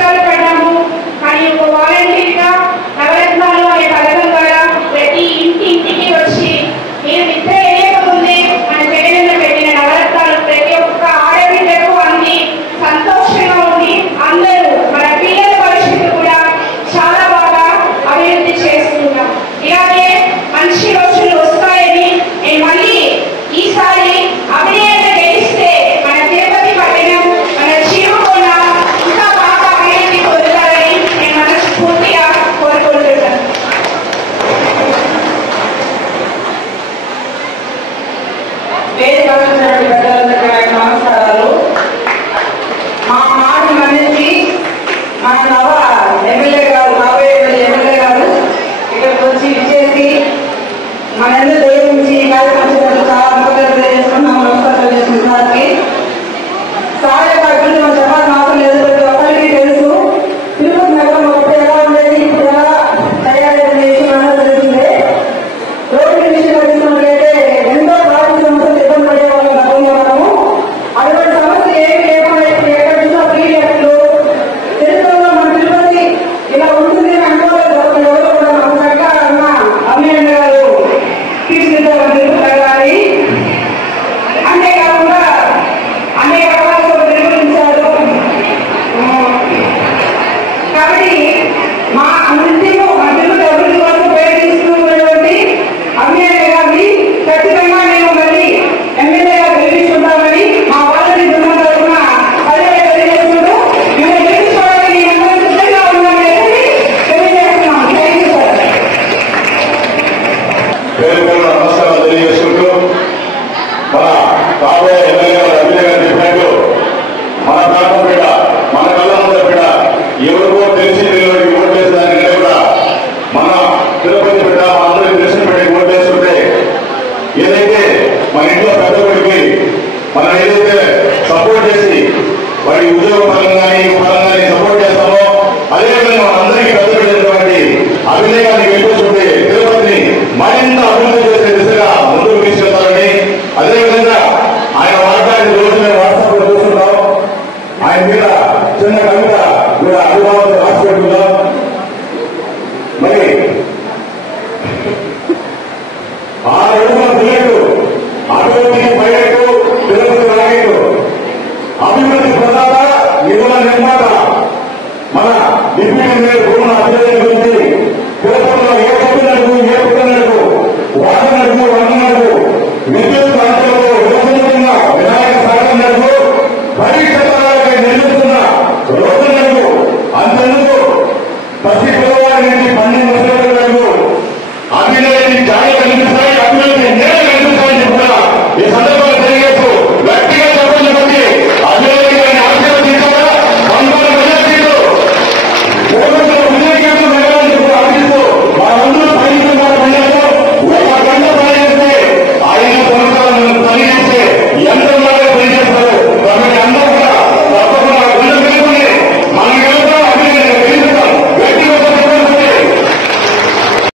కష్టాలు పడ్డాము. కానీ ఒక వాలంటీర్గా నవరత్నాలు అనే పథకం ద్వారా ప్రతి ఇంటికి వచ్చి మీరు నిద్ర వేయకముందే మన జగనన్న పెట్టిన నవరత్నాలు ప్రతి ఒక్క ఆడబిడ్డకు అంది సంతోషంగా ఉంది. అందరూ మన పిల్లల భవిష్యత్తు కూడా చాలా బాగా అభివృద్ధి చేస్తున్నాం. ఇలాగే మంచి రోజులు వస్తాయని నేను మళ్ళీ ఈసారి అభినయంగా గెలిస్తే మన తిరుపతి పట్టణం మన చిరుకొండ ఇంకా బాగా అభివృద్ధి పొందుతారని నేను మనస్ఫూర్తిగా కోరుకుంటున్నాను. నమస్కారాలు. మా మాట మనిషి మన నవ ఎమ్మెల్యే గారు, రాబోయే ఎమ్మెల్యే గారు ఇక్కడికి వచ్చి ఇచ్చేసి మనందరూ దేవుంచి కార్యక్రమాలు చాలా అద్భుతంగా చేసుకున్నాం. నమస్కారాలు చేసిన సార్కి. సార్ యొక్క అభివృద్ధి మన చెప్పాల్సిన అవసరం లేదు, ప్రతి ఒక్కరికి తెలుసు. తిరుపతి నగరం ఒకటి ఎలా ఉండేది, ఇప్పుడు ఎలా తయారైన విషయం అనేది తెలిసిందే. రోడ్డు విషయంలో తీసుకున్నట్లయితే ఎంతో ట్రాఫిక్ సమస్యలు ఇబ్బంది పడే వాళ్ళం గతంలో మనము. అటువంటి సమస్య ఏమి లేకుండా ఇప్పుడు ఎక్కడ చూసినా ఫ్రీలు తెలుగులో మన తిరుపతి ఇలా ఉంటుంది అనుకోలేదు. ఎవరో కూడా మన చక్కగా అన్న అమ్మ గారు తీసుకుంటారు తిరుపతి నగరాన్ని. అంతేకాకుండా అనేక రకాలుగా నిర్వహించారు. కాబట్టి మా నిత్యము మా తిరుపతి అభివృద్ధి కోసం ప్రయత్నిస్తున్నటువంటి అమ్మాయి గారిని ఖచ్చితంగా మేము మళ్ళీ ఎమ్మెల్యేగా గెలిపించుకుంటామని మా వాళ్ళని బృందం తరఫున తెలియజేసుకుంటూ మేము గెలిపించుకోవడానికి మేము సిద్ధంగా ఉన్నామని తెలియజేస్తున్నాం. Thank you sir. నమస్కారాలు తెలియజేసుకుంటూ మన రాబోయే ఎమ్మెల్యే గారు అభినయ్ గారు చెప్పినట్టు మన ప్రాంతం బిడ్డ, మన కళ్ళ ముందు బిడ్డ, ఎవరికో తెలిసి తెలియని ఓటు వేసేదానికంటే కూడా మన తిరుపతి బిడ్డ, మన అందరికీ తెలిసిన బిడ్డకి ఓటు వేస్తుంటే ఏదైతే మన ఇంట్లో పెద్ద కొడుకి మనం ఏదైతే సపోర్ట్ చేసి వాడి ఉద్యోగ పరంగా కానీ సపోర్ట్ చేస్తామో అదేవిధంగా మనందరికీ పెద్ద పెట్టినటువంటి అభినయ్ గారిని గెలిపించుకుంటే తిరుపతిని మరింత అభివృద్ధి చేసే దిశగా ముందుకు తీసుకెళ్తారని, అదేవిధంగా ఆయన మాట్లాడిన రోజు మేము వాట్సాప్ లో చూస్తున్నాం. ఆయన మీద చిన్న కవిత కూడా అభిమానులు రాసి పెట్టుకుందాం. మరి 6 అడుగుల బుల్లెట్, అభివృద్ధికి పైలెట్, తిరుపతి రాకెట్, అభివృద్ధి ప్రదాత, నిధుల నిర్మాత మన డిప్యూటీ మేయర్ భూముల అభివృద్ధి గురించి తిరుపతిలో ఏ పట్టునడుగు, ఏ పుట్టినడుగు, వాహనడుగు, వందనడుగు, విద్యుత్ ప్రాంతాలలో విభజన వినాయక సాగర్ నడుగు, భవిష్యత్తులపై నిర్మిస్తున్న రోడ్డు నడుగు, అంతెందుకు ప్రతి పిల్లవాడి నుంచి 12 ముసలి